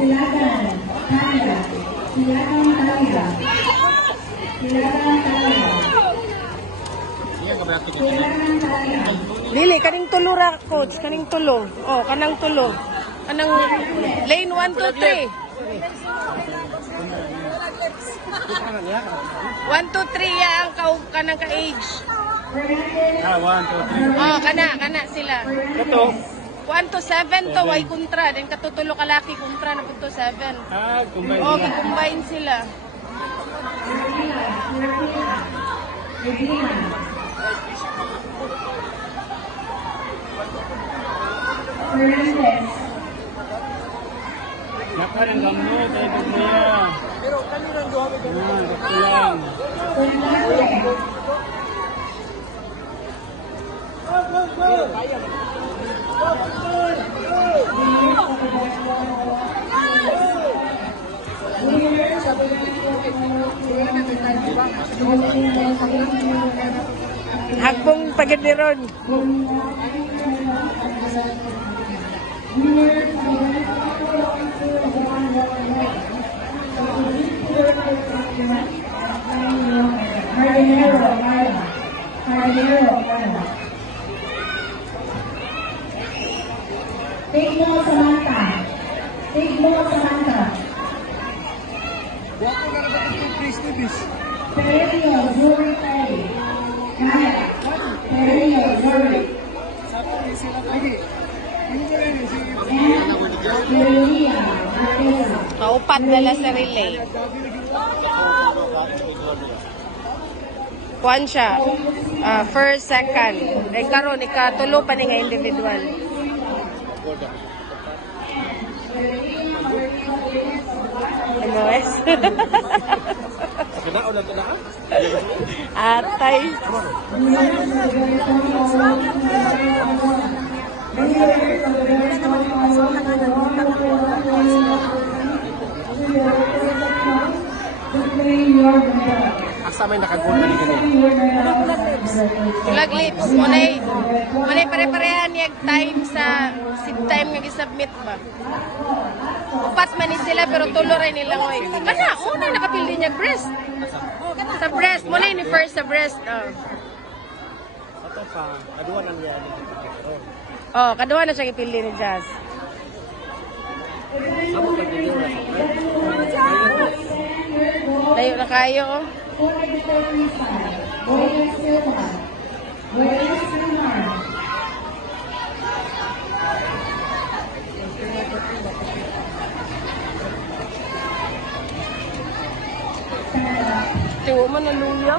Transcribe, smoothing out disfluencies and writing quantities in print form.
Silakan Taya. Silakan Taya. Silakan Taya. Silakan Taya. Dili, kaning tulo ra, coach. Kaning tulo. Oh, kanang tulo. Kanang lane 1, 2, 3. 1, 2, 3 ya ang kanang ka-age. 1, 2, 3. Oh, kana sila. Ito. 1 to 7 to, way kontra. Then katutulo kalaki kontra na po to 7. Combine Oh, sila. combine sila. Fernandez. Naka ng gamot, ay gagmaya. Pero kami nang gawa ka lang. Fernandez. Hagbong pagadiron. Tigmo Samantha. Tigmo Samantha. Perenio Zuri Tay. Kaya. Perenio Zuri. And Perelia Marquesa. Maupat nila sa relay. Kuan siya. First, second. Ay karon ikatulo pa ni nga individual. Ano es? Kinaon na ito na ka? Atay. Asa may nakagul na ganito. Flag lips. Munay pare-parehan yung time sa seed time nga gi-submit ba. Upat man ni sila pero tulo rin nila ngoy. Kana, una nakapili niya breast. Sa breast, munay ni first sa breast. Ito pa, aduan ang yan. Oh, kaduha na siya ipili ni Jazz. Amo pag video na. Layo na kayo. Oh. Tiwo man na luya.